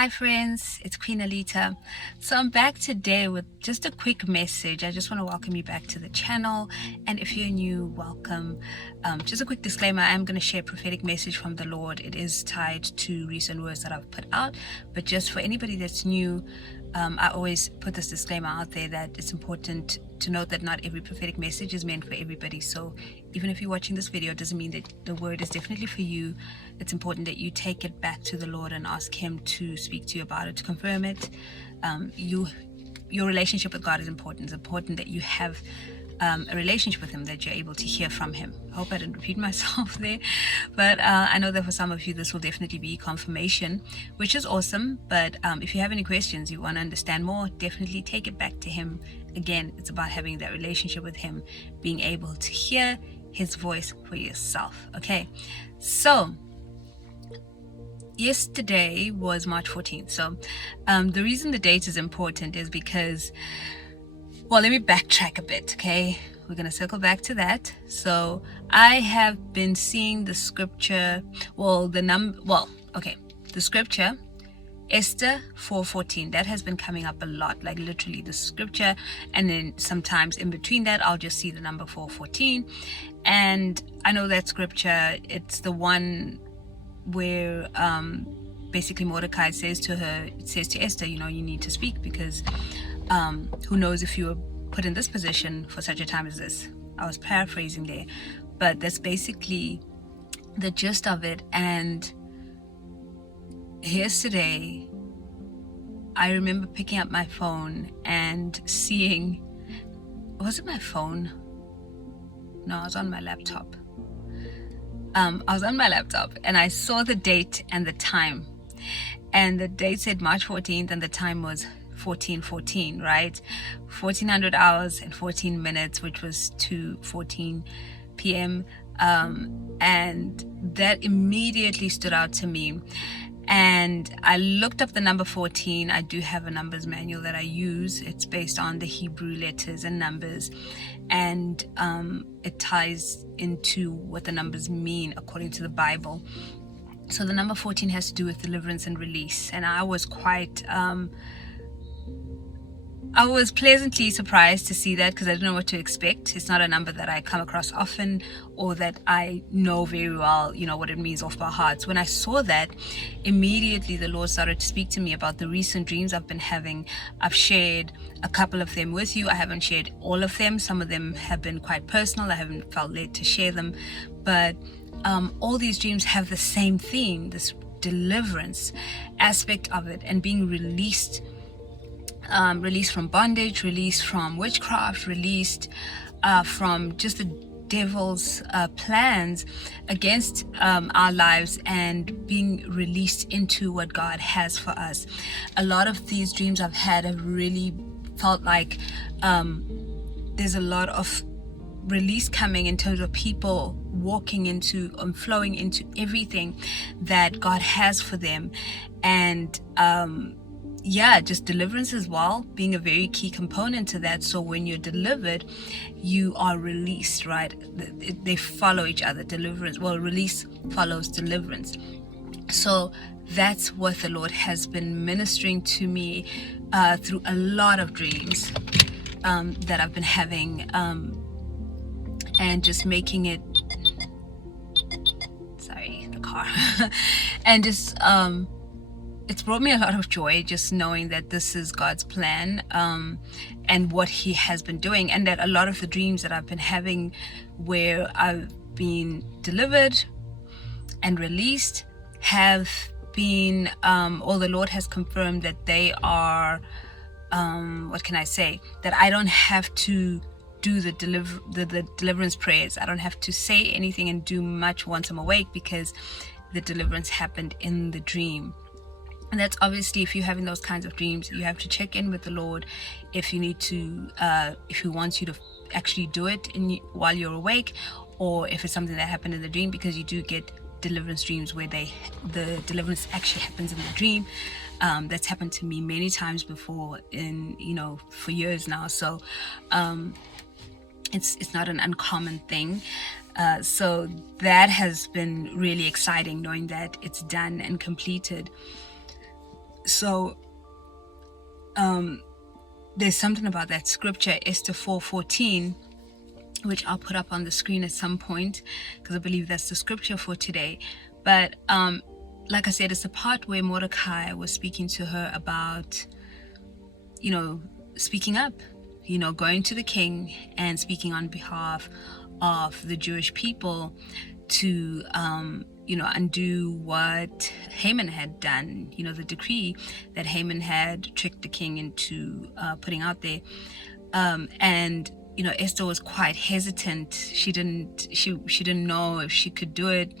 Hi friends, it's Queen Alita. So I'm back today with just a quick message. I just want to welcome you back to the channel, and if you're new, welcome. Just a quick disclaimer, I am going to share a prophetic message from the Lord. It is tied to recent words that I've put out, but just for anybody that's new, I always put this disclaimer out there that it's important to note that not every prophetic message is meant for everybody. So even if you're watching this video, it doesn't mean that the word is definitely for you. It's important that you take it back to the Lord and ask Him to speak to you about it, to confirm it. Your relationship with God is important. It's important that you have a relationship with Him, that you're able to hear from Him. I hope I didn't repeat myself there, but I know that for some of you this will definitely be confirmation, which is awesome. But if you have any questions, you want to understand more, definitely take it back to Him. Again, it's about having that relationship with Him, being able to hear His voice for yourself. Okay, so yesterday was March 14th. So the reason the date is important is because, well, let me backtrack a bit, okay? We're going to circle back to that. So I have been seeing the scripture, the scripture, Esther 4:14, that has been coming up a lot, like literally the scripture, and then sometimes in between that, I'll just see the number 4:14. And I know that scripture, it's the one where basically Mordecai says to Esther, you need to speak because who knows if you were put in this position for such a time as this. I was paraphrasing there, but that's basically the gist of it. And yesterday I remember picking up my phone and seeing, was it my phone? No, I was on my laptop. And I saw the date and the time, and the date said March 14th and the time was 14:14, right? 1400 hours and 14 minutes, which was 2:14 p.m. And that immediately stood out to me. And I looked up the number 14. I do have a numbers manual that I use. It's based on the Hebrew letters and numbers, and it ties into what the numbers mean according to the Bible. So the number 14 has to do with deliverance and release, and I was pleasantly surprised to see that, because I didn't know what to expect. It's not a number that I come across often, or that I know very well, what it means off by heart. So when I saw that, immediately the Lord started to speak to me about the recent dreams I've been having. I've shared a couple of them with you. I haven't shared all of them. Some of them have been quite personal. I haven't felt led to share them. But all these dreams have the same theme, this deliverance aspect of it, and being released from bondage, released from witchcraft, released from just the devil's plans against our lives, and being released into what God has for us. A lot of these dreams I've had have really felt like there's a lot of release coming in terms of people walking into and flowing into everything that God has for them. And just deliverance as well being a very key component to that. So when you're delivered, you are released, right? They follow each other. Release follows deliverance. So that's what the Lord has been ministering to me through a lot of dreams that I've been having, and just making it, sorry, the car, and just it's brought me a lot of joy just knowing that this is God's plan, and what He has been doing, and that a lot of the dreams that I've been having where I've been delivered and released have been, or the Lord has confirmed that they are, that I don't have to do the deliverance prayers. I don't have to say anything and do much once I'm awake, because the deliverance happened in the dream. And that's obviously, if you're having those kinds of dreams, you have to check in with the Lord if you need to, if He wants you to actually do it while you're awake, or if it's something that happened in the dream, because you do get deliverance dreams where the deliverance actually happens in the dream. That's happened to me many times before, for years now. So it's not an uncommon thing. So that has been really exciting, knowing that it's done and completed. So there's something about that scripture, Esther 4:14, which I'll put up on the screen at some point, because I believe that's the scripture for today. But like I said, it's the part where Mordecai was speaking to her about, speaking up, going to the king and speaking on behalf of the Jewish people to, undo what Haman had done, the decree that Haman had tricked the king into putting out there. And Esther was quite hesitant. She didn't know if she could do it.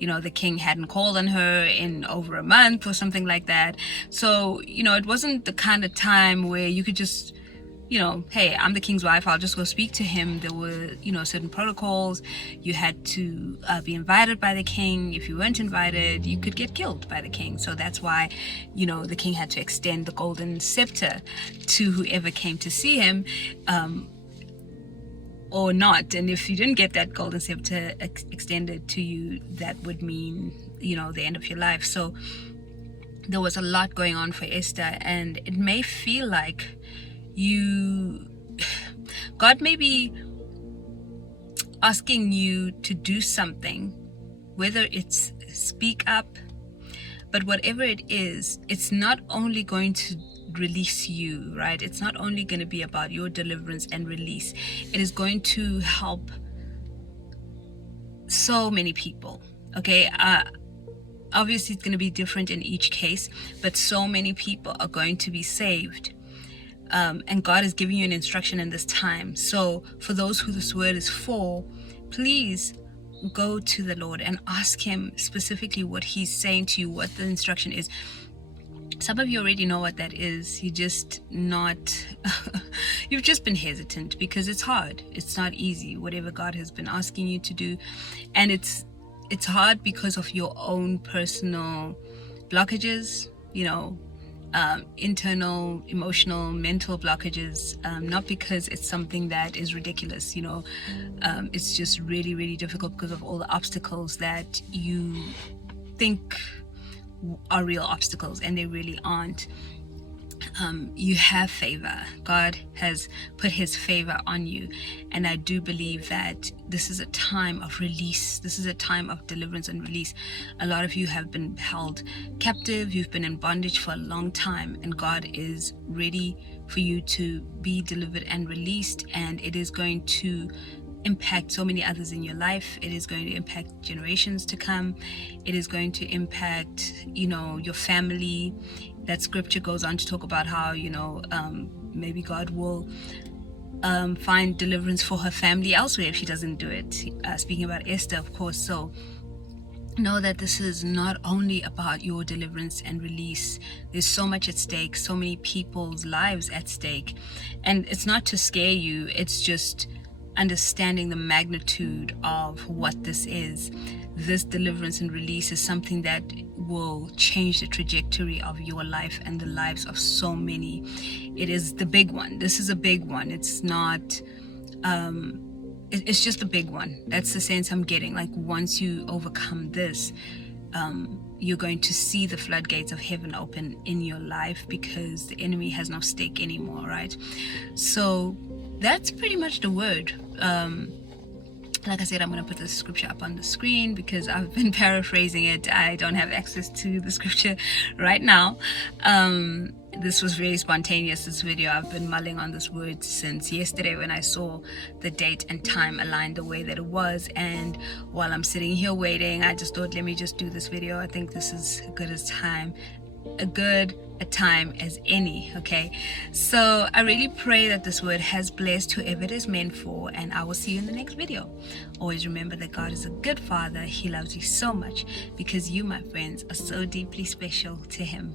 The king hadn't called on her in over a month or something like that. So, it wasn't the kind of time where you could just, hey, I'm the king's wife, I'll just go speak to him. There were, certain protocols. You had to be invited by the king. If you weren't invited, you could get killed by the king. So that's why, the king had to extend the golden scepter to whoever came to see him, or not. And if you didn't get that golden scepter extended to you, that would mean, the end of your life. So there was a lot going on for Esther, and it may feel like God may be asking you to do something, whether it's speak up, but whatever it is, it's not only going to release you, right? It's not only going to be about your deliverance and release. It is going to help so many people. Okay, obviously it's going to be different in each case, but so many people are going to be saved. And God is giving you an instruction in this time. So for those who this word is for, please go to the Lord and ask him specifically what he's saying to you, what the instruction is. Some of you already know what that is. You've just been hesitant because it's hard. It's not easy, whatever God has been asking you to do. And it's hard because of your own personal blockages, internal, emotional, mental blockages, not because it's something that is ridiculous. It's just really, really difficult because of all the obstacles that you think are real obstacles, and they really aren't. You have favor. God has put his favor on you, and I do believe that this is a time of release. This is a time of deliverance and release. A lot of you have been held captive. You've been in bondage for a long time, and God is ready for you to be delivered and released, and it is going to impact so many others in your life. It is going to impact generations to come. It is going to impact, your family. That scripture goes on to talk about how, maybe God will find deliverance for her family elsewhere if she doesn't do it. Speaking about Esther, of course. So know that this is not only about your deliverance and release. There's so much at stake, so many people's lives at stake. And it's not to scare you. It's just understanding the magnitude of what this is. This deliverance and release is something that will change the trajectory of your life and the lives of so many. It is the big one. This is a big one. It's not, it's just a big one. That's the sense I'm getting. Like, once you overcome this, you're going to see the floodgates of heaven open in your life, because the enemy has no stake anymore, right? So that's pretty much the word. Like I said, I'm going to put the scripture up on the screen because I've been paraphrasing it. I don't have access to the scripture right now. This was very spontaneous, this video. I've been mulling on this word since yesterday when I saw the date and time aligned the way that it was. And while I'm sitting here waiting, I just thought, let me just do this video. I think this is as good a time as any. Okay, so I really pray that this word has blessed whoever it is meant for, and I will see you in the next video. Always remember that God is a good father. He loves you so much because you, my friends, are so deeply special to him.